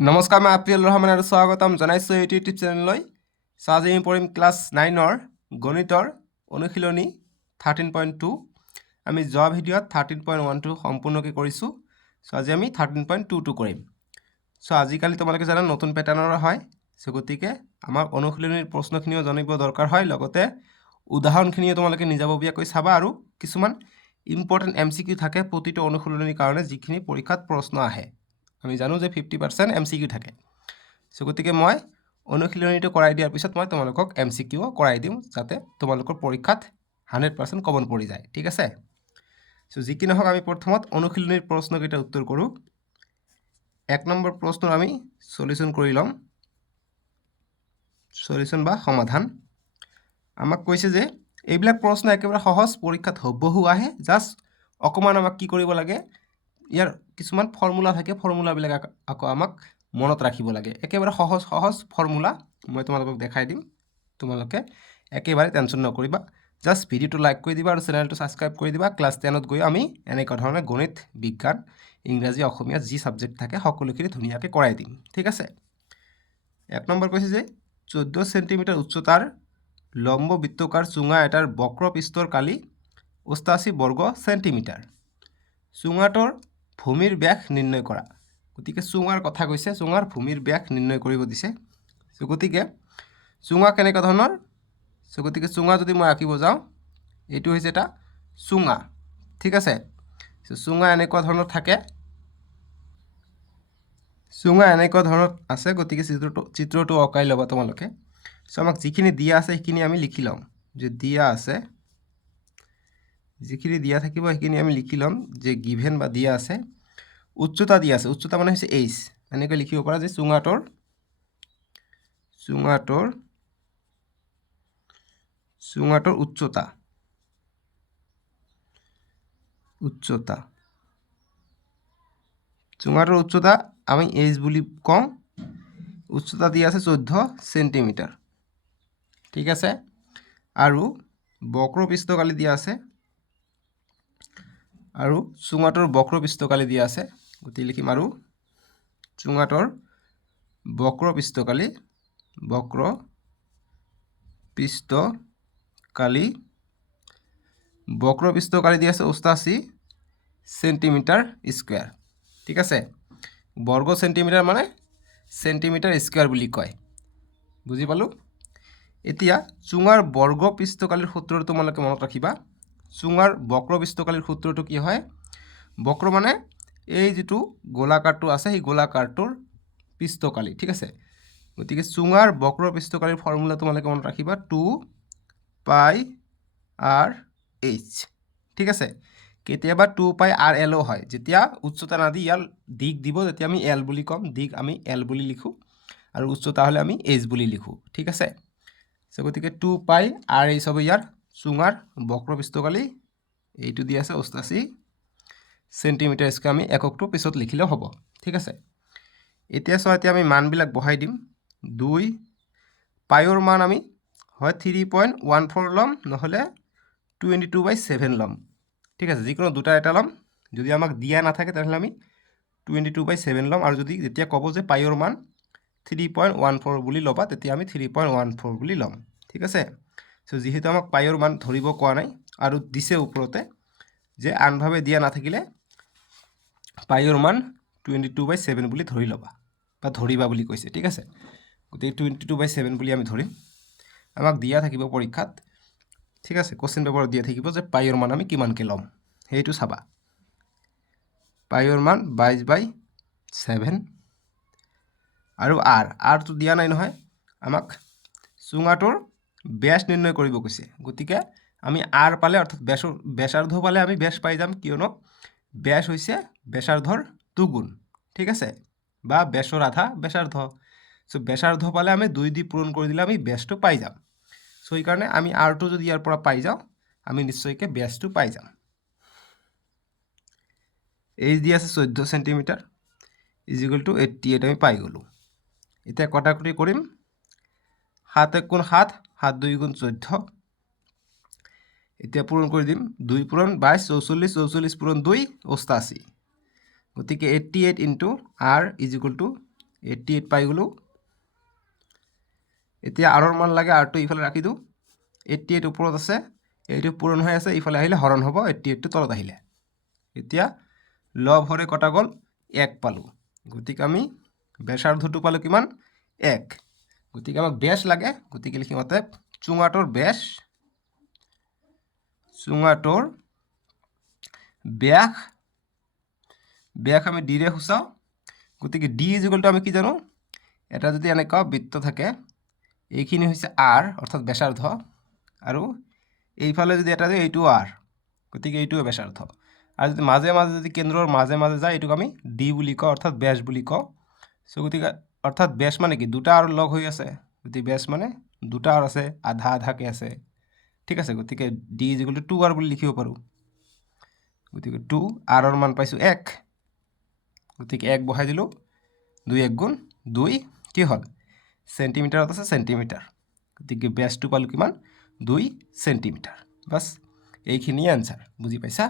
নমস্কাৰ, মই আপিল ৰহমান আৰু স্বাগতম জনাইছোঁ ইউটিউব চেনেললৈ। চ' আজি আমি পঢ়িম ক্লাছ 9ৰ গণিতৰ অনুশীলনী 13.2। আমি যোৱা ভিডিঅ'ত 13.12 সম্পূৰ্ণকৈ কৰিছোঁ। চ' আজি আমি 13.22 কৰিম। চ' আজিকালি তোমালোকে জানা নতুন পেটাৰ্ণৰ হয়। চ' গতিকে আমাৰ অনুশীলনীৰ প্ৰশ্নখিনিও জানিব দৰকাৰ হয়, লগতে উদাহৰণখিনিও তোমালোকে নিজাববীয়াকৈ চাবা আৰু কিছুমান ইম্পৰ্টেণ্ট MCQ থাকে প্ৰতিটো অনুশীলনীৰ কাৰণে, যিখিনি পৰীক্ষাত প্ৰশ্ন আহে। আমি জানো যে 50% MCQ থাকে। চ' গতিকে মই অনুশীলনীটো কৰাই দিয়াৰ পিছত মই তোমালোকক MCQ কৰাই দিম, যাতে তোমালোকৰ পৰীক্ষাত 100% কমন পৰি যায়। ঠিক আছে? চ' যি কি নহওক, আমি প্ৰথমত অনুশীলনীৰ প্ৰশ্নকেইটা উত্তৰ কৰোঁ। 1 নম্বৰ প্ৰশ্নৰ আমি সলিউশ্যন কৰি ল'ম। সলিউশ্যন বা সমাধান। আমাক কৈছে যে এইবিলাক প্ৰশ্ন একেবাৰে সহজ, পৰীক্ষাত হুবহু আহে। জাষ্ট অকণমান আমাক কি কৰিব লাগে, ইয়াৰ কিছুমান ফৰ্মুলা থাকে, ফৰ্মুলাবিলাক আকৌ আমাক মনত ৰাখিব লাগে। একেবাৰে সহজ সহজ ফৰ্মুলা মই তোমালোকক দেখাই দিম। তোমালোকে একেবাৰে টেনশ্যন নকৰিবা, জাষ্ট ভিডিঅ'টো লাইক কৰি দিবা আৰু চেনেলটো ছাবস্ক্ৰাইব কৰি দিবা। ক্লাছ 10ত গৈ আমি এনেকুৱা ধৰণে গণিত, বিজ্ঞান, ইংৰাজী, অসমীয়া যি ছাবজেক্ট থাকে সকলোখিনি ধুনীয়াকৈ কৰাই দিম। ঠিক আছে? 1 নম্বৰ কৈছে যে 14 সেন্টিমিটাৰ উচ্চতাৰ লম্ব বৃত্তাকাৰ চুঙা এটাৰ বক্ৰ পৃষ্ঠৰ কালি 88 বৰ্গ সেন্টিমিটাৰ। চুঙাটোৰ ভূমিৰ ব্যাস নিৰ্ণয় কৰা। গতিকে চুঙাৰ কথা কৈছে, চুঙাৰ ভূমিৰ ব্যাস নিৰ্ণয় কৰিব দিছে। চ' গতিকে চুঙা কেনেকুৱা ধৰণৰ? চ' গতিকে চুঙা যদি মই আঁকিব যাওঁ, এইটো হৈছে এটা চুঙা। ঠিক আছে? চ' চুঙা এনেকুৱা ধৰণৰ থাকে, চুঙা এনেকুৱা ধৰণৰ আছে। গতিকে চিত্ৰটো অঁকাই ল'বা তোমালোকে। চ' আমাক যিখিনি দিয়া আছে সেইখিনি আমি লিখি ল'ম। যে দিয়া আছে, যিখিনি দিয়া থাকিব সেইখিনি আমি লিখি ল'ম যে গিভেন বা দিয়া আছে। উচ্চতা দিয়া আছে, উচ্চতা মানে হৈছে h। এনেকৈ লিখিব পাৰা যে চুঙাটোৰ উচ্চতা চুঙাটোৰ উচ্চতা আমি h বুলি কওঁ। উচ্চতা দিয়া আছে 14 সেন্টিমিটাৰ। ঠিক আছে? আৰু বক্ৰ পৃষ্ঠকালি দিয়া আছে, আৰু চুঙাটোৰ বক্ৰ পৃষ্ঠকালি দিয়া আছে। গতিকে লিখিম আৰু চুঙাটোৰ বক্ৰ পৃষ্ঠকালি দিয়া আছে 88 সেন্টিমিটাৰ স্কুৱেৰ। ঠিক আছে? বৰ্গ সেন্টিমিটাৰ মানে সেন্টিমিটাৰ স্কুৱেৰ বুলি কয়। বুজি পালোঁ? এতিয়া চুঙাৰ বৰ্গ পৃষ্ঠকালিৰ সূত্ৰটো তোমালোকে মনত ৰাখিবা। চুঙাৰ বক্ৰ পৃষ্ঠকালিৰ সূত্ৰটো কি হয়? বক্ৰ মানে এই যিটো গোলাকাৰটো আছে, সেই গোলাকাৰটোৰ পৃষ্ঠকালি। ঠিক আছে? গতিকে চুঙাৰ বক্ৰ পৃষ্ঠকালিৰ ফৰ্মুলা তোমালোকে মনত ৰাখিবা 2πr/h। ঠিক আছে? কেতিয়াবা 2πrl হয়। যেতিয়া উচ্চতা নাদি ইয়াৰ দিক দিব, তেতিয়া আমি l বুলি ক'ম। দিক আমি l বুলি লিখোঁ, আৰু উচ্চতা হ'লে আমি h বুলি লিখোঁ। ঠিক আছে? চ' গতিকে 2πrh হ'ব ইয়াৰ চুঙাৰ বক্ৰ পৃষ্ঠকালি। এইটো দি আছে 88 সেন্টিমিটাৰ স্কুৱেৰ। আমি এককটো পিছত লিখিলেও হ'ব। ঠিক আছে? এতিয়া আমি মানবিলাক বহাই দিম। 2 পাইৰ মান আমি হয় 3.14 ল'ম, নহ'লে 22/7 ল'ম। ঠিক আছে? যিকোনো দুটা এটা ল'ম। যদি আমাক দিয়া নাথাকে তেনেহ'লে আমি 22/7 ল'ম, আৰু যদি যেতিয়া ক'ব যে পাইৰ মান 3.14 বুলি ল'বা, তেতিয়া আমি 3.14 বুলি ল'ম। ঠিক আছে? চ' যিহেতু আমাক পাইৰ মান ধৰিব কোৱা নাই আৰু দিছে ওপৰতে যে আনভাৱে দিয়া নাথাকিলে পাইৰ মান 22/7 বুলি ধৰি ল'বা বা ধৰিবা বুলি কৈছে। ঠিক আছে? গতিকে 22/7 বুলি আমি ধৰিম। আমাক দিয়া থাকিব পৰীক্ষাত। ঠিক আছে? কুৱেশ্যন পেপাৰত দিয়া থাকিব যে পাইৰ মান আমি কিমানকৈ ল'ম, সেইটো চাবা। পাইৰ মান 22/7 আৰু আৰটো দিয়া নাই নহয়। আমাক চুঙাটোৰ ব্যাস নিৰ্ণয় কৰিব কৈছে। গতিকে আমি আৰ পালে, অৰ্থাৎ ব্যাসাৰ্ধ পালে আমি ব্যাস পাই যাম, কিয়নো ব্যাস হৈছে ব্যাসাৰ্ধৰ 2 গুণ। ঠিক আছে? বা ব্যাসৰ আধা ব্যাসাৰ্ধ। চ' ব্যাসাৰ্ধ পালে আমি 2 দি পূৰণ কৰি দিলে আমি ব্যাসটো পাই যাম। চ' সেইকাৰণে আমি আৰটো যদি ইয়াৰ পৰা পাই যাওঁ, আমি নিশ্চয়কৈ ব্যাসটো পাই যাম। h দি আছে 14 সেন্টিমিটাৰ = 88 আমি পাই গ'লোঁ। এতিয়া কটাকটি কৰিম। 7 × 1 = 7, 7 × 2 = 14। এতিয়া পূৰণ কৰি দিম। 2 পূৰণ 22, 44, 44 পূৰণ 2 88। গতিকে 88 × r = 88 পাই গ'লোঁ। এতিয়া আৰৰ মান লাগে, আৰটো ইফালে ৰাখি দিওঁ। 88 ওপৰত আছে, এইটো পূৰণ হৈ আছে, ইফালে আহিলে হৰণ হ'ব 88টো তলত আহিলে। এতিয়া লব হৰে কটা গ'ল 1 পালোঁ। গতিকে আমি ব্যাসাৰ্ধটো পালোঁ কিমান? 1। গতিকে আমাক ব্যাস লাগে, গতিকে লিখিম অতএব চুঙাটোৰ ব্যাস, চুঙাটোৰ ব্যাস, ব্যাস আমি ডিৰে সূচাওঁ। গতিকে ডি ইজ ইকুৱেল টু আমি কি জানো, এটা যদি এনেকুৱা বৃত্ত থাকে, এইখিনি হৈছে আৰ অৰ্থাৎ ব্যাসাৰ্ধ, আৰু এইফালে যদি এটা যায় এইটো আৰ, গতিকে এইটোৱে ব্যাসাৰ্ধ। আৰু যদি মাজে মাজে যদি কেন্দ্ৰৰ মাজে মাজে যায় এইটোক আমি ডি বুলি কওঁ অৰ্থাৎ ব্যাস বুলি কওঁ। চ' গতিকে অৰ্থাৎ ব্যাস মানে কি, দুটা আৰ লগ হৈ আছে, গতিকে ব্যাস মানে দুটা আৰ আছে, আধা আধাকে আছে, ঠিক আছে। গতিকে D is equal to 2 R বুলি লিখিব পাৰোঁ। গতিকে 2 আৰৰ মান পাইছোঁ 1, গতিকে 1 বহাই দিলোঁ, 2 1 গুণ 2 কি হ'ল চেণ্টিমিটাৰত আছে চেণ্টিমিটাৰ, গতিকে ব্যাসটো পালোঁ কিমান 2 চেণ্টিমিটাৰ। বাছ এইখিনিয়ে আনচাৰ, বুজি পাইছা?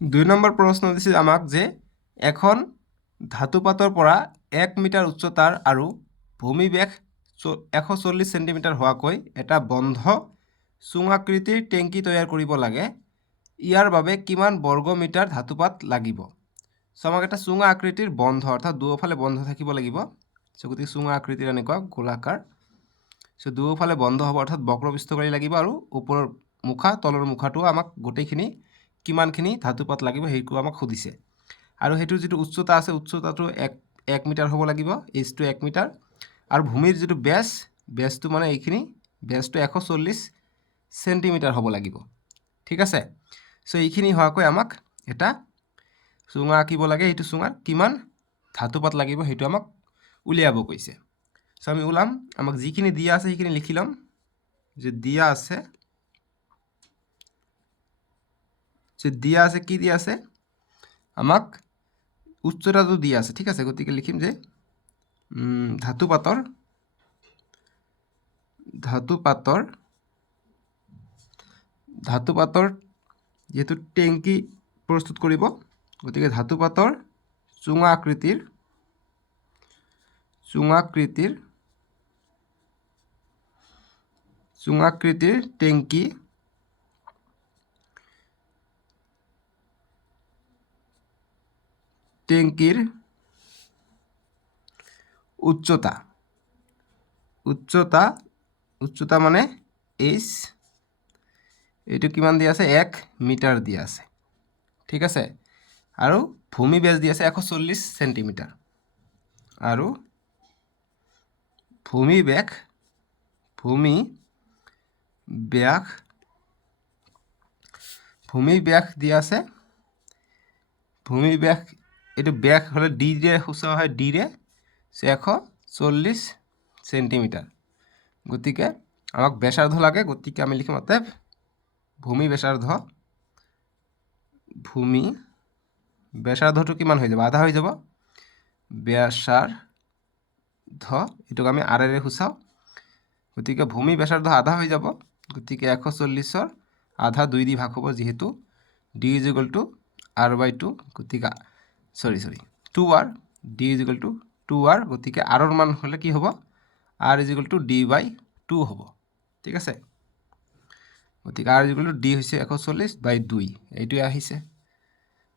2 নম্বৰ প্ৰশ্ন দিছিল আমাক যে এখন ধাতুপাতৰ পৰা 1 মিটাৰ উচ্চতাৰ আৰু ভূমি ব্যাস 140 চেণ্টিমিটাৰ হোৱাকৈ এটা বন্ধ চুঙাকৃতিৰ টেংকি তৈয়াৰ কৰিব লাগে, ইয়াৰ বাবে কিমান বৰ্গ মিটাৰ ধাতুপাত লাগিব? চ' আমাক এটা চুঙা আকৃতিৰ বন্ধ অৰ্থাৎ দুয়োফালে বন্ধ থাকিব লাগিব। চ' গতিকে চুঙা আকৃতিৰ এনেকুৱা গোলাকাৰ, চ' দুয়োফালে বন্ধ হ'ব অৰ্থাৎ বক্ৰপৃষ্ঠকালি লাগিব, আৰু ওপৰৰ মুখা তলৰ মুখাটো আমাক গোটেইখিনি কিমানখিনি ধাতুপাত লাগিব সেইটো আমাক সুধিছে। আৰু সেইটোৰ যিটো উচ্চতা আছে, উচ্চতাটো 1 মিটাৰ হ'ব লাগিব, এইচটো 1 মিটাৰ, আৰু ভূমিৰ যিটো ব্যাস, ব্যাসটো মানে এইখিনি, ব্যাসটো 140 চেণ্টিমিটাৰ হ'ব লাগিব, ঠিক আছে। চ' এইখিনি হোৱাকৈ আমাক এটা চুঙা আঁকিব লাগে, সেইটো চুঙাৰ কিমান ধাতুপাত লাগিব সেইটো আমাক উলিয়াব কৈছে। চ' আমি ওলাম, আমাক যিখিনি দিয়া আছে সেইখিনি লিখি ল'ম, যে দিয়া আছে, কি দিয়া আছে, আমাক উচ্চতাটো দিয়া আছে, ঠিক আছে। গতিকে লিখিম যে ধাতুপাতৰ যিহেতু টেংকি প্ৰস্তুত কৰিব, গতিকে ধাতুপাতৰ চুঙা আকৃতিৰ টেংকিৰ উচ্চতা মানে এইচ, এইটো কিমান দিয়া আছে 1 মিটাৰ দিয়া আছে, ঠিক আছে। আৰু ভূমি ব্যাস দিয়া আছে 140 চেণ্টিমিটাৰ, আৰু ভূমি ব্যাস দিয়া আছে, ভূমি ব্যাস এইটো ব্যাস হ'লে ডি ৰে সূচাও হয়, ডি ৰে 140 চেণ্টিমিটাৰ। গতিকে আমাক ব্যাসাৰ্ধ লাগে, গতিকে আমি লিখিম অতএব ভূমি ব্যাসাৰ্ধটো কিমান হৈ যাব, আধা হৈ যাব, ব্যাসাৰ্ধ এইটোক আমি আৰেৰে সূচাওঁ, গতিকে ভূমি ব্যাসাৰ্ধ আধা হৈ যাব, গতিকে 140ৰ আধা 2 দি ভাগ হ'ব, যিহেতু D is equal to R by 2, গতিকে two R, D is equal to 2 R, গতিকে আৰৰ মান হ'লে কি হ'ব, R is equal to D by 2 হ'ব, ঠিক আছে। গতিকে R is equal to D হৈছে 140 বাই 2, এইটোৱে আহিছে।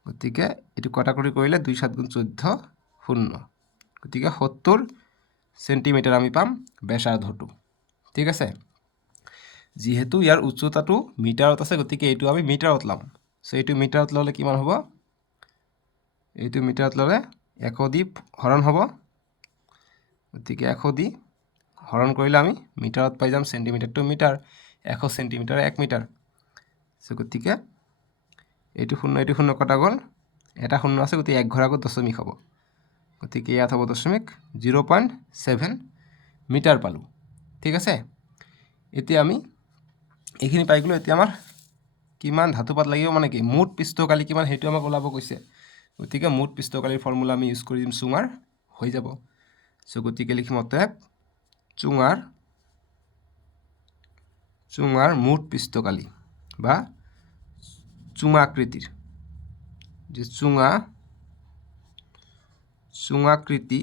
গতিকে এইটো কটাকটি কৰিলে 2 7 গুণ 14 শূন্য, গতিকে 70 চেণ্টিমিটাৰ আমি পাম ব্যাসাৰ্ধটো, ঠিক আছে। যিহেতু ইয়াৰ উচ্চতাটো মিটাৰত আছে, গতিকে এইটো আমি মিটাৰত ল'ম। চ' এইটো মিটাৰত ল'লে কিমান হ'ব, এইটো মিটাৰত ল'লে 100 দি হৰণ হ'ব, গতিকে 100 দি হৰণ কৰিলে আমি মিটাৰত পাই যাম, centimetre to metre, 100 centimetre 1 metre. So' গতিকে এইটো শূন্য কটা গ'ল, এটা শূন্য আছে, গতিকে 1 ঘৰ আগত দশমিক হ'ব, গতিকে ইয়াত হ'ব 0.7 মিটাৰ পালোঁ, ঠিক আছে। এতিয়া আমি এইখিনি পাই গ'লোঁ। এতিয়া আমাৰ কিমান ধাতুপাত লাগিব মানে কি, মুঠ পৃষ্ঠকালি কিমান সেইটো আমাক ওলাব কৈছে, গতিকে মুঠ পৃষ্ঠকালিৰ ফৰ্মুলা আমি ইউজ কৰি দিম, চুঙাৰ হৈ যাব। চ' গতিকে লিখিম অতএব চুঙাৰ মুঠ পৃষ্ঠকালি বা চুঙা আকৃতিৰ, যে চুঙা চুঙাকৃতি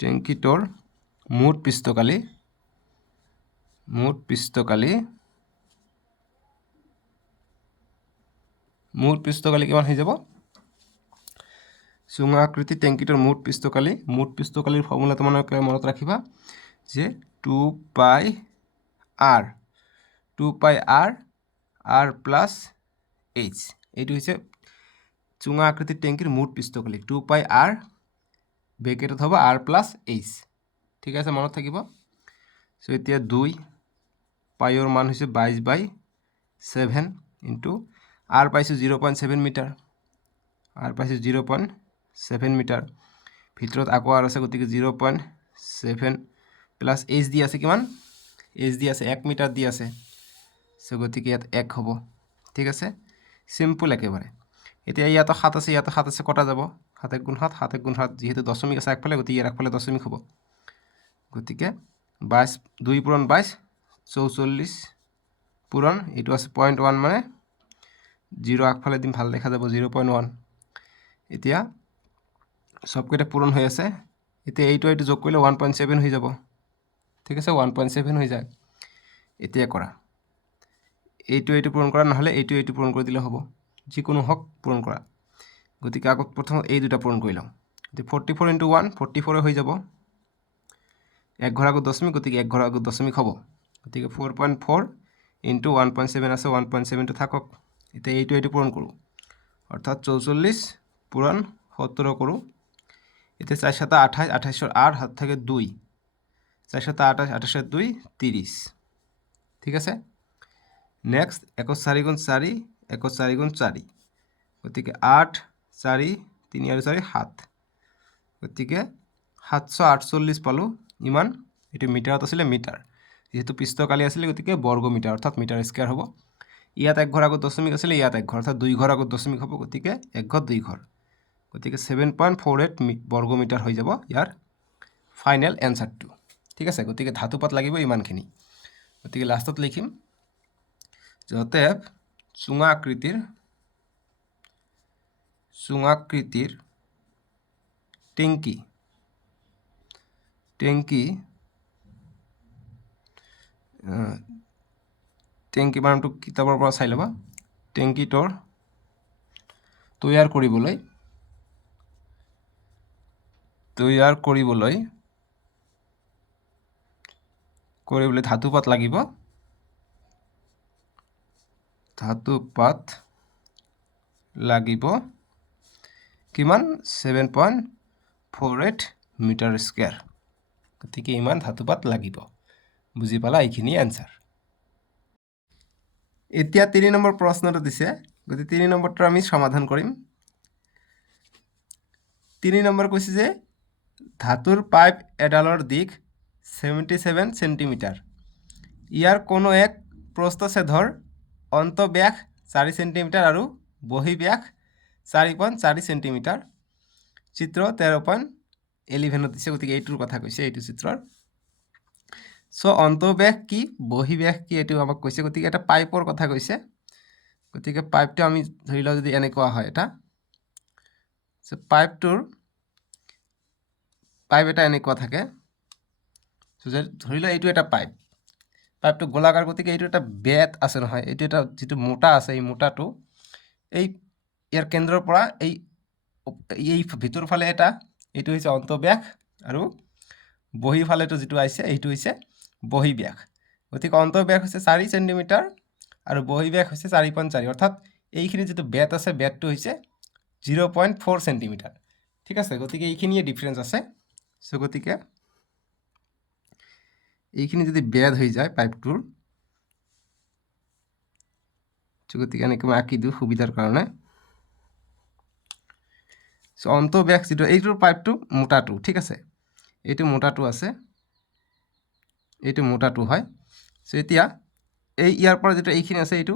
টেংকিটোৰ মুঠ পৃষ্ঠকালি কিমান হৈ যাব চুঙাকৃতি টেংকিটোৰ মুঠ পৃষ্ঠকালিৰ ফৰ্মুলাটো মনত ৰাখিবা যে 2 পাই r প্লাছ h এইটো হৈছে চুঙাকৃতি টেংকিৰ মুঠ পৃষ্ঠকালি 2 পাই r ব্ৰেকেটত হ'ব r প্লাছ h ঠিক আছে মনত থাকিব সো এতিয়া 2 পাইৰ মান হৈছে 22/7 ইনটু r পাইছো 0.7 মিটাৰ ভিতৰত আকৌ r আছে গতিকে 0.7 প্লাছ h দি আছে কিমান h দি আছে 1 মিটাৰ দি আছে সো গতিকে ইয়াত 1 হ'ব ঠিক আছে সিম্পল একেবাৰে এতিয়া ইয়াত 7 আছে কটা যাব 7 গুণ 7 যেহেতু দশমিক আছে একফালে গতিকে ইয়াৰ একফালে দশমিক হ'ব গতিকে 22 2 পূৰণ 22 44 পূৰণ এইটো আছে 0.1 মানে 0 একফালে দিম ভাল দেখা যাব 0.1 এতিয়া সবকেইটা পূৰণ হৈ আছে এতিয়া এইটো যোগ কৰিলে 1.7 হৈ যাব ঠিক আছে 1.7 হৈ যায় এতিয়া কৰা এইটো পূৰণ কৰা নহলে এইটো পূৰণ কৰি দিলে হ'ব যিকোনো হক পূৰণ কৰা গতিকে আগত প্ৰথম এই দুটা পূৰণ কৰি লওঁ 44 * 1 44 হৈ যাব এক ঘৰ আগত দশমিক গতিকে এক ঘৰ আগত দশমিক হ'ব গতিকে 4.4 * 1.7 আছে 1.7 টো থাকক এতিয়া এইটো পূৰণ কৰোঁ অৰ্থাৎ 44 পূৰণ 17 কৰোঁ এতিয়া 4 7 28 28 8 হাত থাকে 2 4 7 28 28 2 30 ঠিক আছে নেক্সট 4 * 4 4 * 4 গতিকে 8 4 3 আৰু 4 7 গতিকে 748 পালো ইমান এটো মিটাৰত আছিল মিটাৰ যেহেতু পৃষ্ঠকালি আছিল গতিকে বৰ্গ মিটাৰ অৰ্থাৎ মিটাৰ স্কয়াৰ হ'ব ইয়াত এক ঘৰ আগত দশমিক আছিল ইয়াত এক ঘৰ অৰ্থাৎ দুই ঘৰ আগত দশমিক হ'ব গতিকে এক ঘৰ দুই ঘৰ গতিকে 7.48 বৰ্গ মিটাৰ হৈ যাব ইয়াৰ ফাইনাল এনসারটো ঠিক আছে গতিকে ধাতুপাত লাগিব ইমানখিনি গতিকে লাষ্টত লিখিম অতএব চুঙাকৃতিৰ টেংকি বানানটো কিতাপৰ পৰা চাই লবা টেংকিটোৰ তৈয়াৰ কৰিবলৈ ধাতুপাত লাগিব কিমান 7.48 মিটাৰ স্কয়াৰ গতিকে ইমান ধাতুপাত লাগিব বুজি পালা এইখিনি আনসাৰ এতিয়া 3 নম্বৰ প্ৰশ্নটো দিছে গতিকে 3 নম্বৰটো আমি সমাধান কৰিম 3 নম্বৰ কৈছে যে ধাতুৰ পাইপ এডালৰ দিক 77 সেন্টিমিটাৰ ইয়াৰ কোনো এক প্ৰস্থচ্ছেদৰ অন্তঃব্যাস 4 সেন্টিমিটাৰ আৰু বহিব্যাস 4.4 সেন্টিমিটাৰ চিত্ৰ 13.11 দিছে গতিকে এইটোৰ কথা কৈছে এইটো চিত্ৰৰ সো অন্তঃব্যাস কি বহিব্যাস কি এটো আমাক কৈছে গতিকে এটা পাইপৰ কথা কৈছে গতিকে পাইপটো আমি ধৰি লও যদি এনে কোৱা হয় এটা সো পাইপ এটা এনে কোৱা থাকে সো ধৰি লও এইটো এটা পাইপটো গোলাকাৰ গতিকে এইটো এটা বেত আছে নহয় এইটো এটা যেটো মোটা আছে এই মোটাটো এই ইয়াৰ কেন্দ্ৰৰ পৰা এই ভিতৰ ফালে এটা এইটো হৈছে অন্তঃব্যাস আৰু বহি ফালেটো যেটো আছে এইটো হৈছে বহিব্যাস গতিকে অন্তঃব্যাস হৈছে 4 সেন্টিমিটাৰ আৰু বহিব্যাস হৈছে 4.4 অৰ্থাৎ এইখিনি যেটো বেত আছে বেতটো হৈছে 0.4 সেন্টিমিটাৰ ঠিক আছে গতিকে এইখিনিয়ে ডিফাৰেন্স আছে সো গতিকে এইখিনি যদি বেদ হৈ যায় পাইপটোৰ সো গতিকে এনেকৈ মই আঁকি দিও সুবিধাৰ কাৰণে সো অন্তঃব্যাস যেটো এইটোৰ পাইপটো মোটাটো ঠিক আছে এইটো মোটাটো আছে এইটো মোটাটো হয় সো এতিয়া এই ইয়াৰ পৰা যেটো এইখিনি আছে এইটো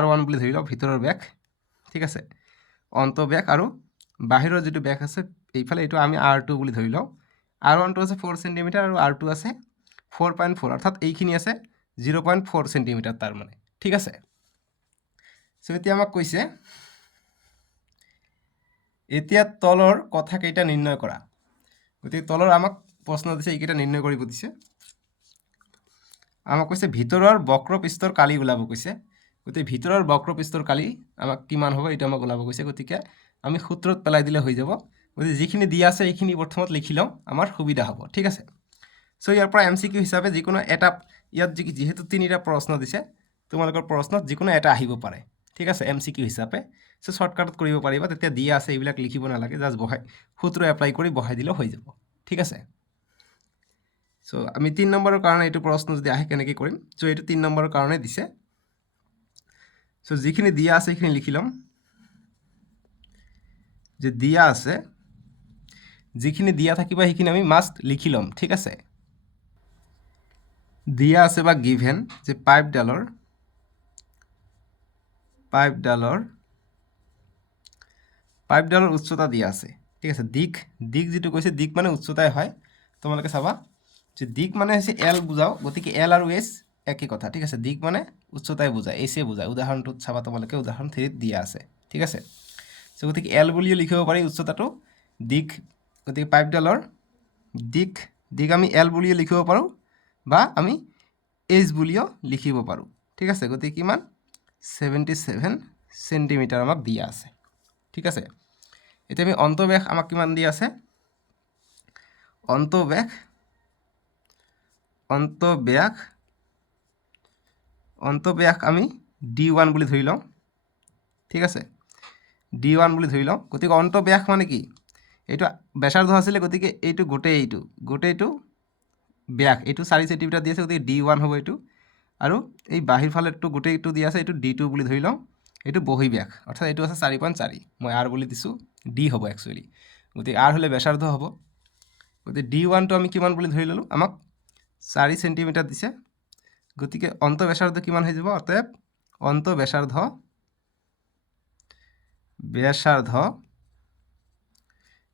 r1 বুলি ধৰি লও ভিতৰৰ ব্যাস ঠিক আছে অন্তঃব্যাস আৰু বাহিৰৰ যেটো ব্যাস আছে এইফালে এইটো আমি r2 বুলি ধৰি লও r1 টো আছে 4 সেন্টিমিটাৰ আৰু r2 আছে 4.4 অৰ্থাৎ এইখিনি আছে 0.4 সেন্টিমিটাৰ তাৰ মানে ঠিক আছে সো এতিয়া আমাক কৈছে এতিয়া তলৰ কথা কেইটা নিৰ্ণয় কৰা গতিকে তলৰ আমাক প্ৰশ্ন দিছে এইকেইটা নিৰ্ণয় কৰিব দিছে আমাক কৈছে ভিতৰৰ বক্ৰপৃষ্ঠৰ কালি ওলাব কৈছে গতিকে ভিতৰৰ বক্ৰপৃষ্ঠৰ কালি আমাক কিমান হ'ব এটা আমাক ওলাব কৈছে গতিকে আমি সূত্ৰত পেলাই দিলে হৈ যাব গতিকে যিখিনি দিয়া আছে এইখিনি প্ৰথমত লিখি লওঁ আমাৰ সুবিধা হ'ব ঠিক আছে সো ইয়াৰ পৰা এমসিকিউ হিচাপে যিকোনো এটা ইয়াত যেহেতু তিনিটা প্ৰশ্ন দিছে তোমালোকৰ প্ৰশ্নত যিকোনো এটা আহিব পাৰে ঠিক আছে এমসিকিউ হিচাপে সো শৰ্টকাটত কৰিব পাৰিবা তেতিয়া দিয়া আছে এইবিলাক লিখিব নালাগে জাস্ট বহাই সূত্ৰ এপ্লাই কৰি বহাই দিলে হৈ যাব ঠিক আছে সো আমি 3 নম্বৰৰ কাৰণে এইটো প্ৰশ্ন যদি আহে কেনেকৈ কৰিম সো এইটো 3 নম্বৰৰ কাৰণে দিছে সো যিখিনি দিয়া আছে এইখিনি লিখি লম যে দিয়া আছে যিখিনি দিয়া থাকিবা সেইখিনি আমি মাস্ট লিখি লম ঠিক আছে দিয়া আছে বা গিভেন যে পাইপডালৰ উচ্চতা দিয়া আছে ঠিক আছে দিক যেটো কৈছে দিক মানে উচ্চতাই হয় তোমালোকে চাবা যে দিক মানে হৈছে এল বুজাও গতিকে এল আৰু এস একই কথা ঠিক আছে দিক মানে উচ্চতাই বুজায় এসে বুজায় উদাহৰণটোত চাবা তোমালোকে উদাহৰণ 3 দিয়া আছে ঠিক আছে সো গতিকে এল বুলিও লিখিব পাৰি উচ্চতাটো দিক গতিকে পাইপডালৰ দিক আমি এল বুলিও লিখিব পাৰোঁ বা আমি এস বুলিও লিখিব পাৰোঁ ঠিক আছে গতিকে কিমান 77 সেন্টিমিটাৰ আমাক দিয়া আছে ঠিক আছে এতিয়া আমি অন্তঃব্যাস আমাক কিমান দিয়া আছে অন্তঃব্যাস আমি D1 বুলি ধৰি লওঁ ঠিক আছে D1 বুলি ধৰি লওঁ গতিকে অন্তঃব্যাস মানে কি এইটো ব্যাসাৰ্ধ আছিলে গতিকে এইটো গোটেইটো ব্যাস এইটো 4 সেন্টিমিটাৰ দি আছে গতিকে D1 হ'ব এইটো আৰু এই বাহিৰ ফালেটো গোটেইটো দি আছে এইটো D2 বুলি ধৰি লওঁ এইটো বহি ব্যাস অৰ্থাৎ এইটো আছে 4.4 মই R বুলি দিছোঁ D হ'ব একচুৱেলি গতিকে R হ'লে ব্যাসাৰ্ধ হ'ব গতিকে D1 টো আমি কিমান বুলি ধৰি ললোঁ আমাক 4 সেন্টিমিটাৰ দিছে গতিকে অন্তঃব্যাসাৰ্ধ কিমান হৈ যাব অতএব অন্তঃব্যাসাৰ্ধ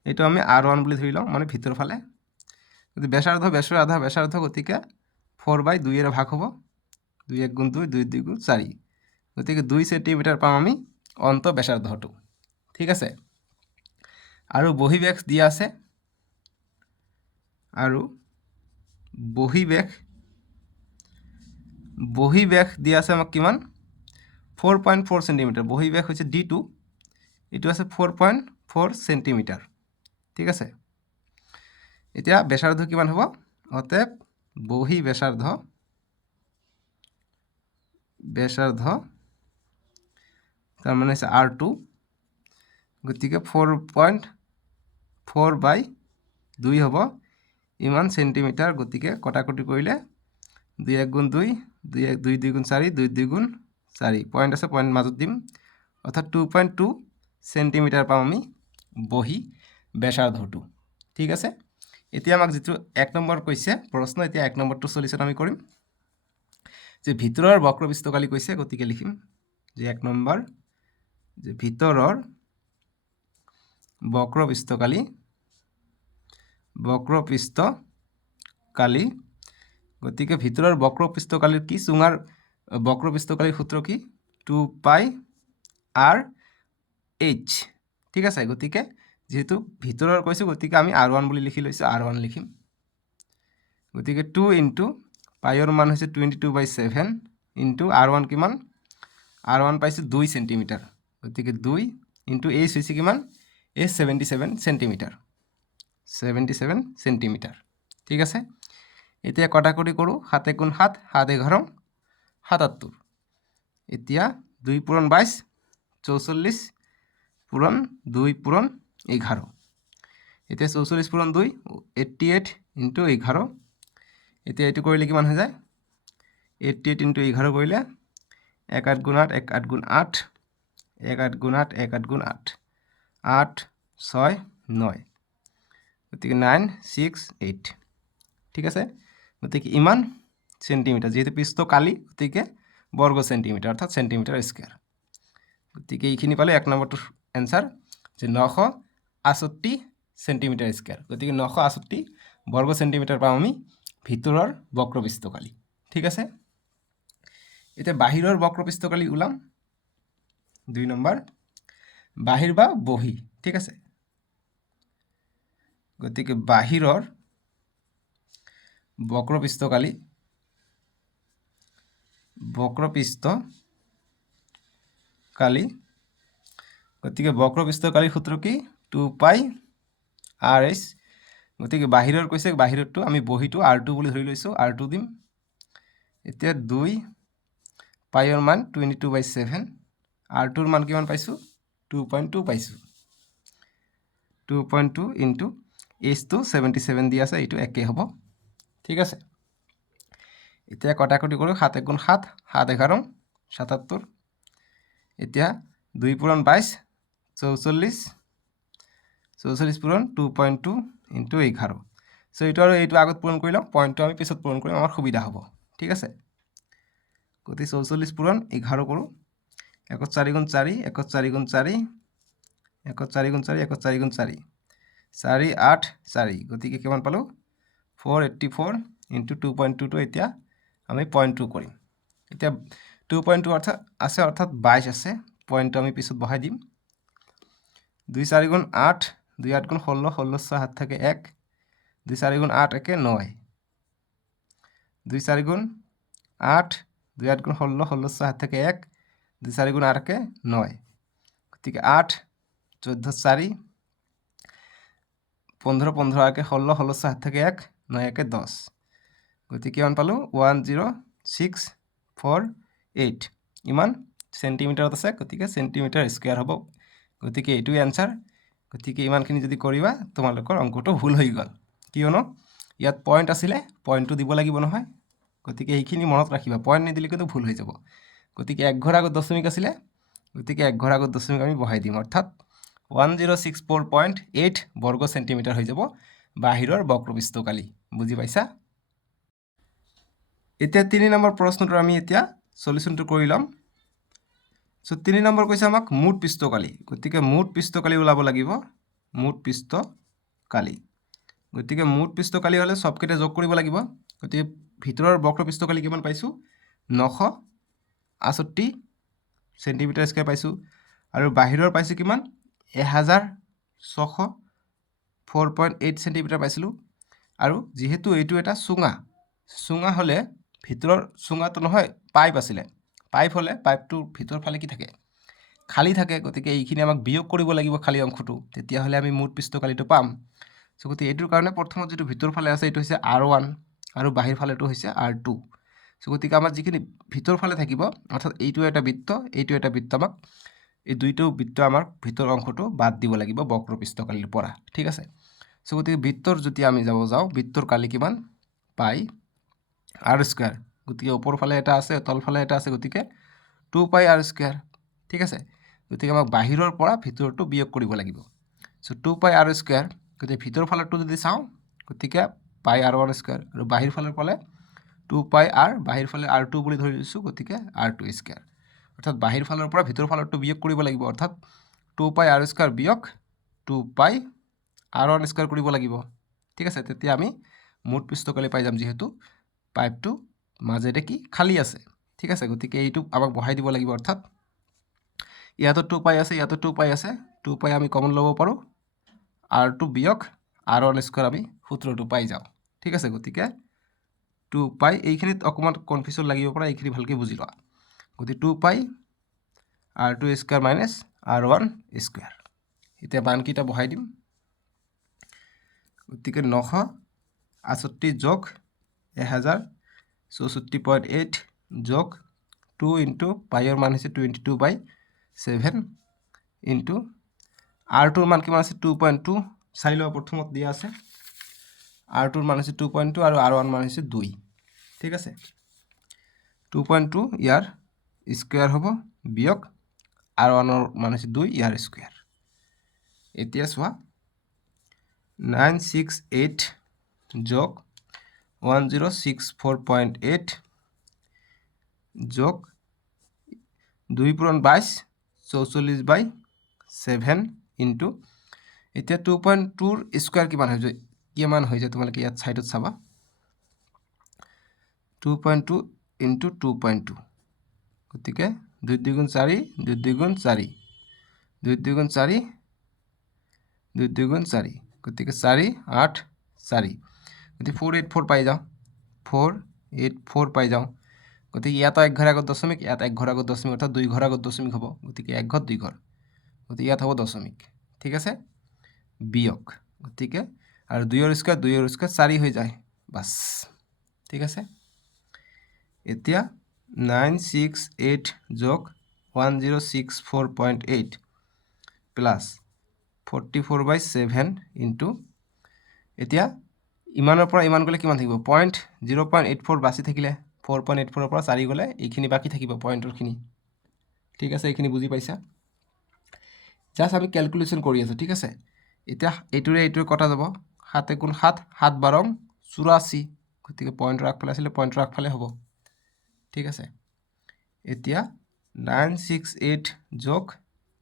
এইটো আমি R1 বুলি ধৰি লওঁ মানে ভিতৰ ফালে গতিকে ব্যাসৰ আধা ব্যাসাৰ্ধ গতিকে 4/2 এর ভাগ হ'ব 2 1 গুণ 2 2 2 গুণ 4 গতিকে 2 সেন্টিমিটাৰ পাম আমি অন্তঃব্যাসাৰ্ধটো ঠিক আছে আৰু বহিব্যাস দিয়া আছে আৰু বহিব্যাস দিয়া আছে আমাক কিমান 4.4 সেন্টিমিটাৰ বহিব্যাস হৈছে D2 এটো আছে 4.4 সেন্টিমিটাৰ ঠিক আছে এতিয়া ব্যাসাৰ্ধ কিমান হ'ব অতএব বহি ব্যাসাৰ্ধ তাৰ মানে আছে R2 গতিকে 4.4/2 হ'ব ইমান সেন্টিমিটাৰ গতিকে কটাকটি কৰিলে 2 1 গুণ 2 2 1 2 2 গুণ 4 2 2 গুণ 4 পয়েন্ট আছে পয়েন্ট মাজত দিম অৰ্থাৎ 2.2 সেন্টিমিটাৰ পাম আমি বহি ব্যাসাৰ্ধটো ঠিক আছে এতিয়া আমাক যেটো 1 নম্বৰ কৈছে প্ৰশ্ন এতিয়া 1 নম্বৰটো সলিউশন আমি কৰিম যে ভিতৰৰ বক্ৰপৃষ্ঠকালি কৈছে গতিকে লিখিম যে 1 নম্বৰ যে ভিতৰৰ বক্ৰপৃষ্ঠকালি গতিকে ভিতৰৰ বক্ৰপৃষ্ঠকালিৰ কি চুঙাৰ বক্ৰপৃষ্ঠকালিৰ সূত্ৰ কি 2πr(h) ঠিক আছে গতিকে যেহেতু ভিতৰৰ কৈছে গতিকে আমি R1 বুলি লিখি লৈছো R1 লিখিম গতিকে 2 * পাইৰ মান হৈছে 22/7 * R1 কিমান R1 পাইছো 2 সেন্টিমিটাৰ গতিকে 2 * h হৈছে কিমান h 77 সেন্টিমিটাৰ 77 সেন্টিমিটাৰ ঠিক আছে এতিয়া কটাকটি কৰো 7 * 7 7 11 77 এতিয়া 2 * 22 44 * 2 * 11 এতিয়া 44 * 2 88 * 11 এতিয়া এটো কৰিলে কিমান হৈ যায় 88 * 11 কৰিলে 1 8 গুণ 8 1 8 গুণ 8 1 8 গুণ 8 1 8 গুণ 8 8 6 9 গতিকে 9 6 8 ঠিক আছে গতিকে ইমান সেন্টিমিটাৰ যেহেতু পৃষ্ঠ কালি গতিকে বৰ্গ সেন্টিমিটাৰ অৰ্থাৎ সেন্টিমিটাৰ স্কয়াৰ গতিকে এইখিনি পালে 1 নম্বৰটো आंसर যে 968 সেন্টিমিটাৰ স্কয়াৰ গতিকে 968 বৰ্গ সেন্টিমিটাৰ পাম আমি ভিতৰৰ বক্ৰপৃষ্ঠকালি ঠিক আছে এতিয়া বাহিৰৰ বক্ৰপৃষ্ঠকালি ওলাম 2 নম্বৰ বাহিৰ বা বহি ঠিক আছে গতিকে বাহিৰৰ বক্ৰপৃষ্ঠকালি গতিকে বক্ৰপৃষ্ঠকালিৰ সূত্ৰ কি 2 পাই RH গতিকে বাহিৰৰ কৈছে বাহিৰটো আমি বহিটো R2 বুলি ধৰি লৈছো R2 দিম এতিয়া 2 পাইৰ মান 22/7 R2ৰ মান কিমান পাইছো 2.2 পাইছো 2.2 ইনটু H টো 77 দি আছে এইটো একে হ'ব ঠিক আছে এতিয়া কটাকটি কৰো 7 * 7 7 11 77 এতিয়া 2 পূৰণ 22 44 44 পূৰণ 2.2 ইনটু 11 সো এইটো আৰু এইটো আগত পূৰণ কৰি লম পইণ্টটো আমি পিছত পূৰণ কৰিম আমাৰ সুবিধা হ'ব ঠিক আছে গতি 44 পূৰণ 11 কৰো 1 4 * 4 1 4 * 4 1 4 * 4 1 4 * 4 4 8 4 গতিকে কিমান পালো 484 ইনটু 2.2 টো এতিয়া আমি 0.2 কৰিম এতিয়া 2.2 অর্থাৎ আছে অর্থাৎ 22 আছে পয়েন্টটো আমি পিছত বহাই দিম 2 4 * 8 2 8 * 16 16 6 হাত থাকে 1 2 4 * 8 একে 9 2 4 * 8 2 8 * 16 16 6 হাত থাকে 1 2 4 * 8 একে 9 গতিকে 8 14 4 15 15 একে 16 16 6 হাত থাকে 1 9 একে 10 গতিকে কিমান পালো 10648 ইমান সেন্টিমিটাৰত আছে গতিকে সেন্টিমিটাৰ স্কয়াৰ হ'ব গতিকে এইটোই आंसर গতিকে ইমানখিনি যদি কৰিবা তোমালোকৰ অংকটো ভুল হৈ গল কিয়নো ইয়াত পয়েন্ট আছিলে পয়েন্টটো দিব লাগিব নহয় গতিকে এইখিনি মনত ৰাখিবা পয়েন্ট নিদিলে কিন্তু ভুল হৈ যাব গতিকে এক ঘৰ আগত দশমিক আছিলে গতিকে এক ঘৰ আগত দশমিক আমি বহাই দিম অৰ্থাৎ 1064.8 বৰ্গ সেন্টিমিটাৰ হৈ যাব বাহিৰৰ বক্ৰপৃষ্ঠকালি বুজি পাইছা এতিয়া 3 নম্বৰ প্ৰশ্নটো আমি এতিয়া সলিউশনটো কৰি লম সো 3 নম্বৰ কৈছে আমাক মুঠ পৃষ্ঠকালি গতিকে মুঠ পৃষ্ঠকালি ওলাব লাগিব মুঠ পৃষ্ঠকালি গতিকে মুঠ পৃষ্ঠকালি হলে সবকেইটা যোগ কৰিব লাগিব গতিকে ভিতৰৰ বক্ৰপৃষ্ঠকালি কিমান পাইছো 968 সেন্টিমিটাৰ স্কয়াৰ পাইছো আৰু বাহিৰৰ পাইছো কিমান 1604.8 সেন্টিমিটাৰ পাইছিলো আৰু যেহেতু এইটো এটা সুঙা হলে ভিতৰৰ সুঙাটো নহয় পাইপ আছিলে পাইপ হলে পাইপটো ভিতৰ ফালে কি থাকে খালি থাকে গতিকে এইখিনি আমাক বিয়োগ কৰিব লাগিব খালি অংশটো তেতিয়া হলে আমি মুঠ পৃষ্ঠকালিটো পাম সো গতিকে এইটোৰ কাৰণে প্ৰথমত যেটো ভিতৰ ফালে আছে এইটো হৈছে R1 আৰু বাহিৰ ফালেটো হৈছে R2 সো গতিকে আমাৰ যিখিনি ভিতৰ ফালে থাকিব অৰ্থাৎ এইটো এটা বৃত্ত আমাক এই দুইটো বৃত্ত আমাৰ ভিতৰ অংশটো বাদ দিব লাগিব বক্ৰপৃষ্ঠকালিৰ পৰা ঠিক আছে সো গতিকে বৃত্তৰ যদি আমি যাও বৃত্তৰ কালি কিমান পাই r স্কয়াৰ গতিকে ওপৰ ফালে এটা আছে তল ফালে এটা আছে গতিকে 2 পাই r স্কয়াৰ ঠিক আছে গতিকে আমাক বাহিৰৰ পৰা ভিতৰটো বিয়োগ কৰিব লাগিব সো 2 পাই r স্কয়াৰ গতিকে ভিতৰ ফালৰটো যদি চাও গতিকে পাই r1 স্কয়াৰ আৰু বাহিৰ ফালৰ ফালে 2 পাই r বাহিৰ ফালে r2 বুলি ধৰি লৈছো গতিকে r2 স্কয়াৰ অৰ্থাৎ বাহিৰ ফালৰ পৰা ভিতৰ ফালৰটো বিয়োগ কৰিব লাগিব অৰ্থাৎ 2 পাই r স্কয়াৰ বিয়োগ 2 পাই r1 স্কয়াৰ কৰিব লাগিব ঠিক আছে তেতিয়া আমি মুঠ পৃষ্ঠকালি পাই যাম যেহেতু পাইপটো মাজেৰে কি খালি আছে ঠিক আছে গতিকে এইটো আমাক বহাই দিব লাগিব অৰ্থাৎ ইয়াতো 2 পাই আছে ইয়াতো 2 পাই আছে 2 পাই আমি কমন লব পাৰো r2 বিয়োগ r1 স্কয়াৰ আমি সূত্ৰটো পাই যাও ঠিক আছে গতিকে 2 পাই এইখিনিত অকমান কনফিউজন লাগিব পৰা এইখিনি ভালকে বুজি লোৱা গতিকে 2 পাই r2 square minus r1 square এতিয়া মানকিটা বহাই দিম গতিকে 968 যোগ 1064.8 যোগ 2 ইনটু পাইৰ মান হৈছে 22/7 ইনটু r2 ৰ মান কিমান আছে 2.2 চাই লও প্ৰথমত দিয়া আছে r2 ৰ মান হৈছে 2.2 আৰু r1 মান হৈছে 2 ঠিক আছে 2.2 ইয়াৰ স্কয়াৰ হ'ব বিয়োগ r1 ৰ মান হৈছে 2 ইয়াৰ স্কয়াৰ এতিয়া চোৱা 968 যোগ 1064.8 যোগ 2 পূৰণ 22 44/7 ইনটু এতিয়া 2.2 ৰ স্কয়াৰ কিমান হৈ যায় তোমালোকে ইয়াত সাইডত চাবা 2.2 ইনটু 2.2 গতিকে 2 2 4 2 2 4 2 2 4 2 2 4 গতিকে 4 8 4 গতিকে 484 পাই যাওঁ 484 পাই যাওঁ গতিকে ইয়াত এক ঘৰ আগত দশমিক ইয়াত এক ঘৰ আগত দশমিক অৰ্থাৎ 2 ঘৰ আগত দশমিক হ'ব গতিকে এক ঘৰ 2 ঘৰ গতিকে ইয়াত হ'ব দশমিক ঠিক আছে বিয়োগ গতিকে আৰু 2 ৰ স্কয়াৰ 4 হৈ যায় বাস ঠিক আছে এতিয়া 968 যোগ 1064.8 প্লাস 44/7 ইনটু এতিয়া ইমানৰ পৰা ইমান গলে কিমান থাকিব 0.84 বাছি থাকিলে 4.84 ৰ পৰা 4 গলে এইখিনি বাকি থাকিব পইণ্টৰখিনি ঠিক আছে এইখিনি বুজি পাইছা জাস্ট আমি ক্যালকুলেশন কৰি আছো ঠিক আছে এতিয়া এইটোৰে কটা যাব 7 * 7 7 12 84 গতিকে পইণ্টৰ আগফালে আছিল পইণ্টৰ আগফালে হ'ব ঠিক আছে এতিয়া 968 যোগ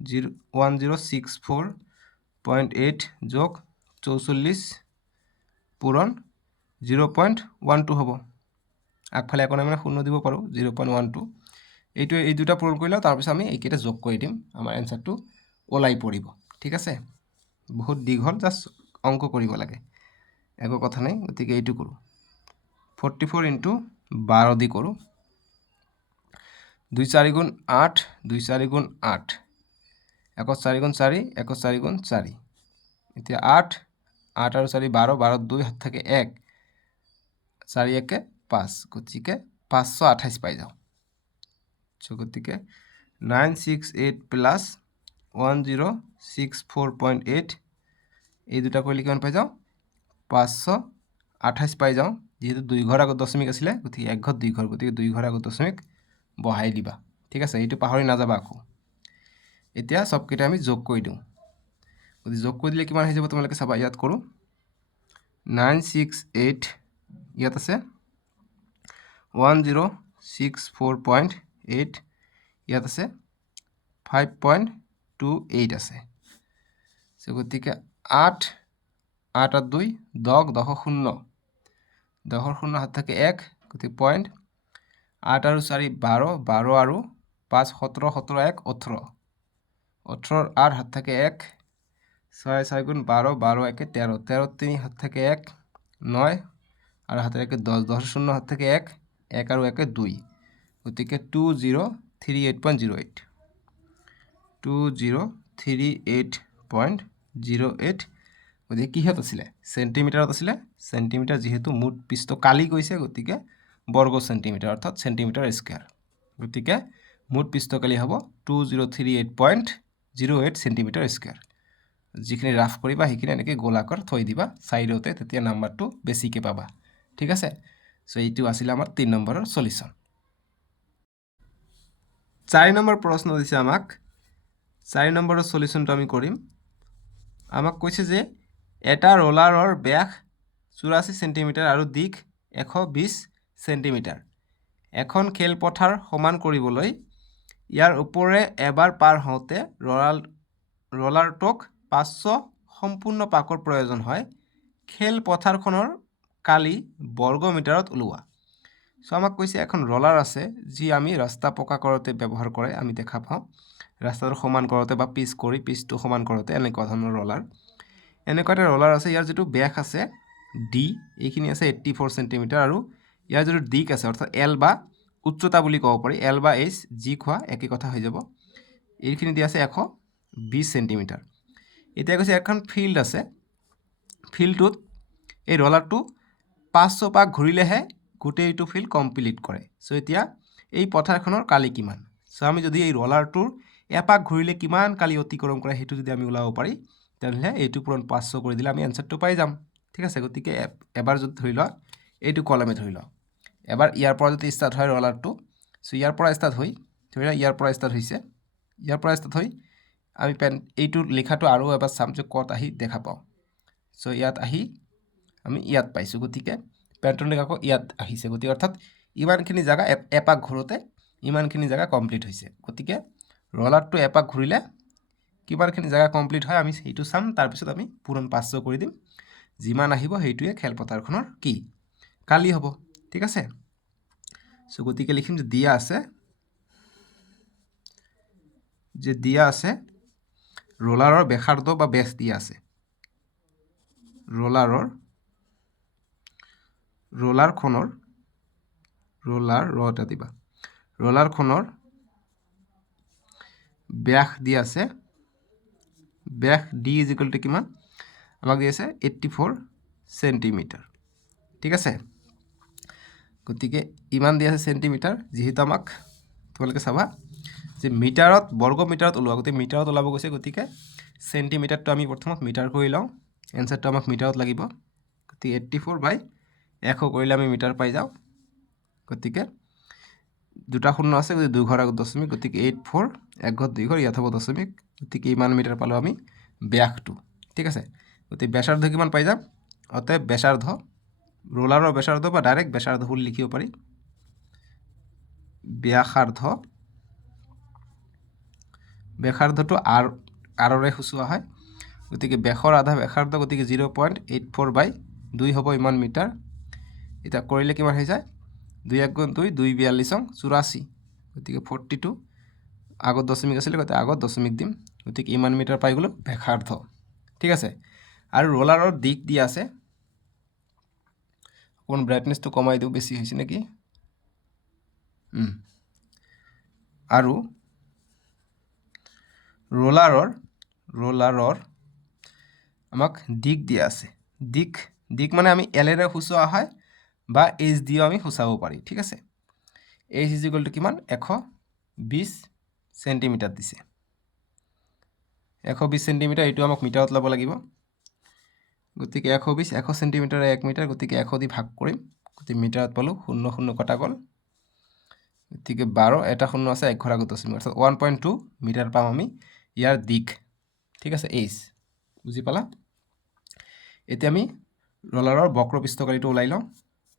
1064.8 যোগ 44 পূৰণ 0.12 হ'ব আগফালে একো নাই মানে শূন্য দিব পাৰো 0.12 এই দুটা পূৰণ কৰিলে তাৰ পিছত আমি এইকেইটা যোগ কৰি দিম আমাৰ এনসাৰটো ওলাই পৰিব ঠিক আছে বহুত দীঘল জাস্ট অঙ্ক কৰিব লাগে একো কথা নাই গতিকে এইটো কৰো 44 * 12 দি কৰো 2 4 * 8 2 4 * 8 1 4 * 4 1 4 * 4 এতিয়া 8 8 আৰু 4 12 12 2 হাত থাকে 1 4 1 5 গতিকে 528 পাই যাও গতিকে 968 প্লাস 1064.8 এই দুটা কৰিলে কিমান পাই যাও 528 পাই যাও যেহেতু 2 ঘৰ আগত দশমিক আছিল গতিকে এক ঘৰ 2 ঘৰ গতিকে 2 ঘৰ আগত দশমিক বহাই দিবা ঠিক আছে এইটো পাহৰি নাযাবা আকৌ এতিয়া সব কেইটা আমি যোগ কৰি দিও গতি যোগ কৰি দিলে কিমান হৈ যাব তোমালোকে চাবা ইয়াত কৰো 968 ইয়াত আছে 1064.8 ইয়াত আছে 5.28 আছে গতিকে 8 8 আর 2 10 10 0 10 0 হাত থাকে 1 গতিকে পয়েন্ট 8 আর 4 12 12 আর 5 17 17 1 18 18 আর হাত থাকে 1 6 4 গুণ 12 12 1 13 13 3 হাত থাকে 1 9 আর হাতে 1 10 10 0 হাত থাকে 1 1 আর 1 2 গতিকে 2038.08 2038.08 গতিকে কি হত আছিল সেন্টিমিটাৰত আছিল সেন্টিমিটাৰ যেহেতু মুঠ পৃষ্ঠ কালি কৈছে গতিকে বৰ্গ সেন্টিমিটাৰ অৰ্থাৎ সেন্টিমিটাৰ স্কয়াৰ গতিকে মুঠ পৃষ্ঠ কালি হ'ব 2038.08 সেন্টিমিটাৰ স্কয়াৰ যিখিনি ৰাফ কৰিবা সেইখিনি এনেকৈ গোলাকাৰ থৈ দিবা সাইডতে তেতিয়া নাম্বাৰটো বেছিকৈ পাবা ঠিক আছে সো এইটো আছিল আমাৰ 3 নম্বৰৰ সলিউশন 4 নম্বৰ প্ৰশ্ন দিছে আমাক 4 নম্বৰৰ সলিউশনটো আমি কৰিম আমাক কৈছে যে এটা ৰোলাৰৰ ব্যাস 84 সেন্টিমিটাৰ আৰু দিক 120 সেন্টিমিটাৰ এখন খেলপথাৰ সমান কৰিবলৈ ইয়াৰ ওপৰে এবাৰ পাৰ হওঁতে ৰোলাৰটোক 500 সম্পূৰ্ণ পাকৰ প্ৰয়োজন হয় খেলপথাৰখনৰ কালি বৰ্গ মিটাৰত উলোৱা সো আমাক কৈছে এখন ৰোলাৰ আছে যি আমি ৰাস্তা পকা কৰোতে ব্যৱহাৰ কৰে আমি দেখা পাওঁ ৰাস্তাটো সমান কৰোতে বা পিচটো সমান কৰোতে এনেকুৱা ধৰণৰ ৰোলাৰ এনেকুৱা এটা ৰোলাৰ আছে ইয়াৰ যেটো ব্যাস আছে ডি এইখিনি আছে 84 সেন্টিমিটাৰ আৰু ইয়াৰ যেটো দিক আছে অৰ্থাৎ এল বা উচ্চতা বুলি ক'ব পাৰি এল বা এইচ জি খোৱা একে কথা হৈ যাব এইখিনি দি আছে 120 সেন্টিমিটাৰ এতিয়া কৈছে এখন ফিল্ড আছে ফিল্ডটোত এই ৰোলাৰটো 500 পাক ঘূৰিলেহে গোটেইটো ফিল্ড কমপ্লিট কৰে সো এতিয়া এই পথাৰখনৰ কালি কিমান সো আমি যদি এই ৰোলাৰটোৰ এপাক ঘূৰিলে কিমান কালি অতিক্ৰম কৰে হেতু যদি আমি উলাব পাৰি তেনলে এইটো পূৰণ 500 কৰি দিলে আমি আনসাৰটো পাই যাম ঠিক আছে গতিকে এবাৰ যদি ধৰি লও এইটো কলমে ধৰি লও এবাৰ ইয়াৰ পৰা যদি স্টাৰ্ট হয় ৰোলাৰটো সো ইয়াৰ পৰা স্টাৰ্ট হৈ ধৰি লও ইয়াৰ পৰা স্টাৰ্ট হৈছে ইয়াৰ পৰা স্টাৰ্ট হৈ আমি এইটো লেখাটো আৰু এবাৰ চাম যে কত আহি দেখা পাও সো ইয়াত আহি আমি ইয়াত পাইছো গতিকে পেন্টন লেখাকো ইয়াত আহিছে গতি অৰ্থাৎ ইমানখিনি জায়গা এপাক ঘুৰোতে ইমানখিনি জায়গা কমপ্লিট হৈছে গতিকে ৰোলাৰটো এপাক ঘুৰিলে কিমানখিনি জায়গা কমপ্লিট হয় আমি এইটো চাম তাৰ পিছত আমি পূৰণ 500 কৰি দিম যিমান আহিব হেইটোৱে খেলপথাৰখনৰ কি কালি হ'ব ঠিক আছে সো গতিকে লিখিম যে দিয়া আছে যে দিয়া আছে ৰোলাৰৰ ব্যাসাৰ্ধ বা বেস দিয়া আছে ৰোলাৰখনৰ ব্যাস দিয়া আছে ব্যাস ডি ইজ ইকুয়াল টু কিমান আমাক দি আছে 84 সেন্টিমিটার ঠিক আছে গতিকে ইমান দিয়া আছে সেন্টিমিটার যেহেতু আমাক তোমালোকে চাবা যে মিটাৰত বৰ্গ মিটাৰত ওলোৱা গতিকে মিটাৰত ওলাব গৈছে গতিকে সেন্টিমিটাৰটো আমি প্ৰথমত মিটাৰ কৰি লওঁ এনসাৰটো আমাক মিটাৰত লাগিব গতিকে 84/100 কৰিলে আমি মিটাৰ পাই যাওঁ গতিকে দুটা শূন্য আছে গতিকে 2 ঘৰ আগত দশমিক গতিকে 84 1 ঘৰ 2 ঘৰ ইয়াত হ'ব দশমিক গতিকে ইমান মিটাৰ পালো আমি ব্যাসটো ঠিক আছে গতিকে ব্যাসাৰ্ধ কিমান পাই যাম অতএব ব্যাসাৰ্ধ ৰোলাৰৰ ব্যাসাৰ্ধ বা ডাইৰেক্ট ব্যাসাৰ্ধ বুলি লিখিব পাৰি ব্যাসাৰ্ধটো আৰৰে সূচোৱা হয় গতিকে ব্যাসৰ আধা ব্যাসাৰ্ধ গতিকে 0.84/2 হ'ব ইমান মিটাৰ এটা কৰিলে কিমান হৈ যায় 2 1 গুণ 2 2 42 84 গতিকে 42 আগত দশমিক আছিল গতিকে আগত দশমিক দিম গতিকে ইমান মিটাৰ পাই গ'লো ব্যাসাৰ্ধ ঠিক আছে আৰু ৰোলাৰৰ দিক দিয়া আছে কোন ব্ৰাইটনেছটো কমাই দিও বেছি হৈছে নেকি আৰু ৰোলাৰৰ আমাক দিক দিয়া আছে দিক মানে আমি এল এৰে সূচোৱা হয় বা এইচ দিও আমি সূচাব পাৰি ঠিক আছে এইচ ইজ ইকুয়াল টু কিমান 120 সেন্টিমিটাৰ দিছে 120 সেন্টিমিটাৰ এইটো আমাক মিটাৰত ল'ব লাগিব গতিকে 120 100 সেন্টিমিটাৰ 1 মিটাৰ গতিকে 100 দি ভাগ কৰিম গতিকে মিটাৰত পালো 0 0 কটা গ'ল গতিকে 12 এটা শূন্য আছে 1 ঘৰ আগত দশমিক অৰ্থাৎ 1.2 মিটাৰ পাম আমি ইয়াৰ দিক ঠিক আছে এইচ বুজি পালা এতিয়া আমি ৰোলাৰৰ বক্ৰ পৃষ্ঠকালিটো ওলাই লওঁ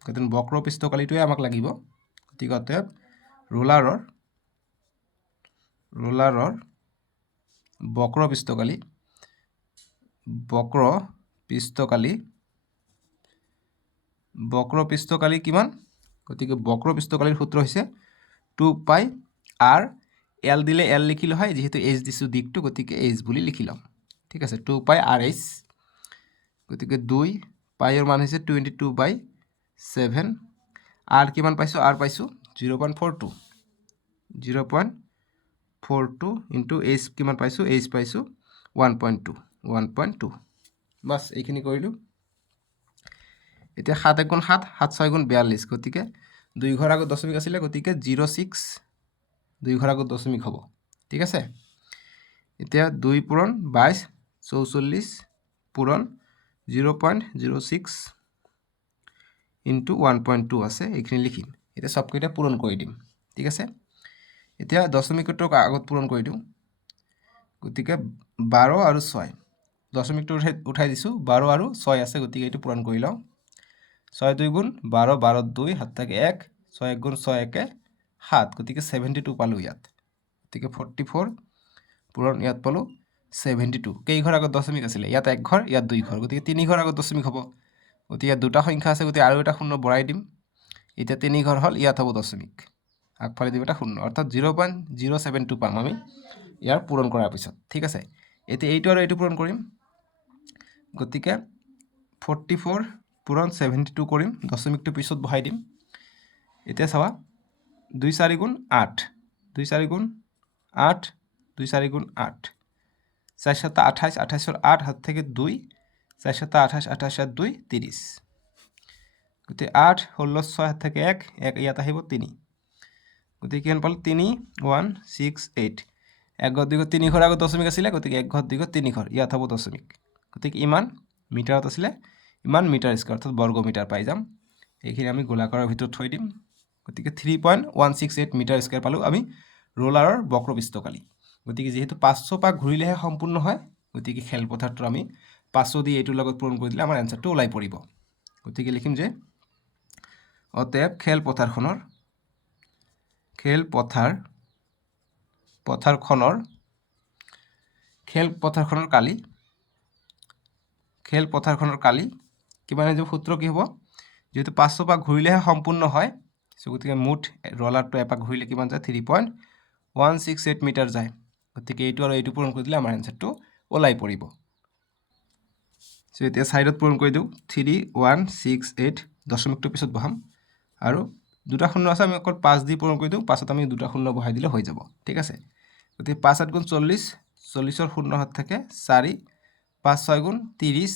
গতিকে বক্ৰ পৃষ্ঠকালিটোৱে আমাক লাগিব গতিকে অতএব ৰোলাৰৰ বক্ৰ পৃষ্ঠকালি কিমান গতিকে বক্ৰ পৃষ্ঠকালিৰ সূত্ৰ হৈছে 2πr এল দিলে এল লিখিলে হয় যেহেতু এইচ দিছো দিকটো গতিকে এইচ বুলি লিখি লম ঠিক আছে 2πrh গতিকে 2 পাইৰ মান হৈছে 22/7 আর কিমান পাইছো আর পাইছো 0.42 ইনটু এইচ কিমান পাইছো এইচ পাইছো 1.2 বাস এইখিনি কৰিলো এতিয়া 7 1 গুণ 7 7 6 গুণ 42 গতিকে 2 ঘৰ আগত দশমিক আছিল গতিকে 06 2 ঘৰ আগত দশমিক হ'ব ঠিক আছে এতিয়া 2 পূৰণ 22 44 পূৰণ 0.06 ইনটু 1.2 আছে এইখিনি লিখিম এটা সবকেইটা পূৰণ কৰি দিম ঠিক আছে এতিয়া দশমিকটো আগত পূৰণ কৰি দিও গতিকে 12 আৰু 6 দশমিকটো উঠাই দিছো 12 আৰু 6 আছে গতিকে এটো পূৰণ কৰি লওঁ 6 2 গুণ 12 12 2 হাত থাকে 1 6 1 গুণ 6 1 7 গতিকে 72 পালো ইয়াত গতিকে 44 পূৰণ ইয়াত পালো 72 কেই ঘৰ আগত দশমিক আছিল ইয়াত 1 ঘৰ ইয়াত 2 ঘৰ গতিকে 3 ঘৰ আগত দশমিক হ'ব গতিকে দুটা সংখ্যা আছে গতিকে আৰু এটা শূন্য বঢ়াই দিম এটা 3 ঘৰ হল ইয়াত হ'ব দশমিক আগফালে দিব এটা শূন্য অৰ্থাৎ 0.072 পাম আমি ইয়াৰ পূৰণ কৰাৰ পিছত ঠিক আছে এতিয়া এইটো আৰু এইটো পূৰণ কৰিম গতিকে 44 পূৰণ 72 কৰিম দশমিকটো পিছত বহাই দিম এতিয়া চাবা 2 4 গুণ 8 2 4 গুণ 8 2 4 গুণ 8 4 7 28 28 8 হাত থেকে 2 4 7 28 28 2 30 গতিকে 8 16 6 হাত থেকে 1 1 ইয়াত আহিব 3 গতিকে কিমান পালো 3 1 6 8 এক ঘর 2 ঘর 3 ঘর আগত দশমিক আছিল গতিকে 1 ঘর 2 ঘর 3 ঘর ইয়াত হ'ব দশমিক গতিকে ইমান মিটাৰত আছিল ইমান মিটাৰ স্কয়াৰ অৰ্থাৎ বৰ্গ মিটাৰ পাই যাম এইখিনি আমি গোলাকাৰৰ ভিতৰত থৈ দিম গতিকে 3.168 মিটাৰ স্কয়াৰ পালো আমি ৰোলাৰৰ বক্ৰ পৃষ্ঠকালি গতিকে যেহেতু 500 পাক ঘূৰিলেহে সম্পূৰ্ণ হয় গতিকে খেলপথাৰটো আমি 500 দি এইটোৰ লগত পূৰণ কৰি দিলে আমাৰ এনসাৰটো ওলাই পৰিব গতিকে লিখিম যে অতএব খেলপথাৰখনৰ কালি কিমান যে সূত্ৰ কি হ'ব যেহেতু 500 পাক ঘূৰিলেহে সম্পূৰ্ণ হয় সো গতিকে মুঠ ৰোলাৰটো এপাক ঘূৰিলে কিমান যায় 3.168 মিটাৰ যায় গতিকে এইটো আৰু এইটো পূৰণ কৰি দিলে আমাৰ এনচাৰটো ওলাই পৰিব সো এতিয়া সাইডত পূৰণ কৰি দিওঁ 3168 দশমিকটো পিছত বহাম আৰু দুটা শূন্য আছে আমি অকল 5 দি পূৰণ কৰি দিওঁ 5ত আমি দুটা শূন্য বহাই দিলে হৈ যাব ঠিক আছে গতিকে 5 8 গুণ 40 40ৰ শূন্য হাত থাকে 4 5 6 গুণ 30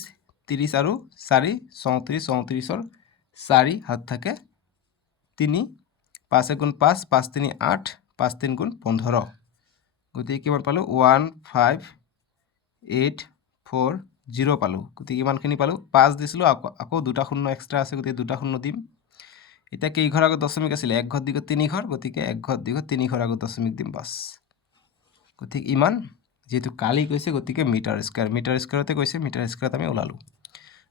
30 আৰু 4 34 34ৰ 4 হাত থাকে 3 5 গুণ 5 5 3 8 5 3 গুণ 15 গতিকে কিমান পালো 15840 পালো গতিকে কিমানখিনি পালো 5 দিছিলো আকৌ দুটা শূন্য এক্সট্ৰা আছে গতিকে দুটা শূন্য দিম এতিয়া কেই ঘৰ আগত দশমিক আছিল এক ঘৰ দিগত 3 ঘৰ গতিকে এক ঘৰ দিগত 3 ঘৰ আগত দশমিক দিম বাস গতিকে ইমান যেহেতু কালি কৈছে গতিকে মিটাৰ স্কয়াৰতে কৈছে মিটাৰ স্কয়াৰত আমি ওলালো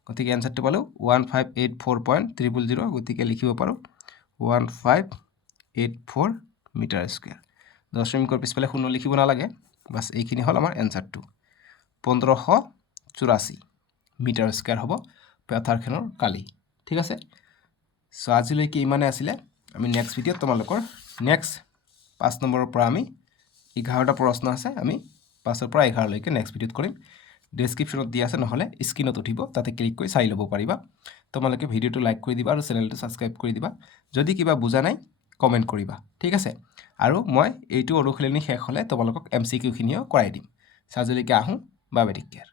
গতিকে এনসাৰটো পালো 1584.000 গতিকে লিখিব পাৰো 1584 মিটাৰ স্কয়াৰ দশমিকৰ পিছফালে শূন্য লিখিব নালাগে বাস এইখিনি হল আমাৰ এনসাৰটো 1584 মিটাৰ স্কয়াৰ হ'ব পথাৰখনৰ কালি ঠিক আছে সো আজিলৈকে ইমানে আছিলে আমি নেক্সট ভিডিঅ'ত তোমালোকৰ নেক্সট 5 নম্বৰৰ পৰা আমি 11টা প্ৰশ্ন আছে আমি 5ৰ পৰা 11 লৈকে নেক্সট ভিডিঅ'ত কৰিম ডেসক্ৰিপশনত দিয়া আছে নহলে স্ক্ৰিনত উঠিব তাতে ক্লিক কৰি চাই ল'ব পাৰিবা তোমালোকে ভিডিঅ'টো লাইক কৰি দিবা আৰু চেনেলটো সাবস্ক্ৰাইব কৰি দিবা যদি কিবা বুজা নাই কমেন্ট কৰিবা ঠিক আছে আৰু মই এইটো অনুশীলনী শেষ হলে তোমালোকক এমসিকিউ খিনিও কৰাই দিম সাজলৈকে আহো বাই বাই টেক কেয়াৰ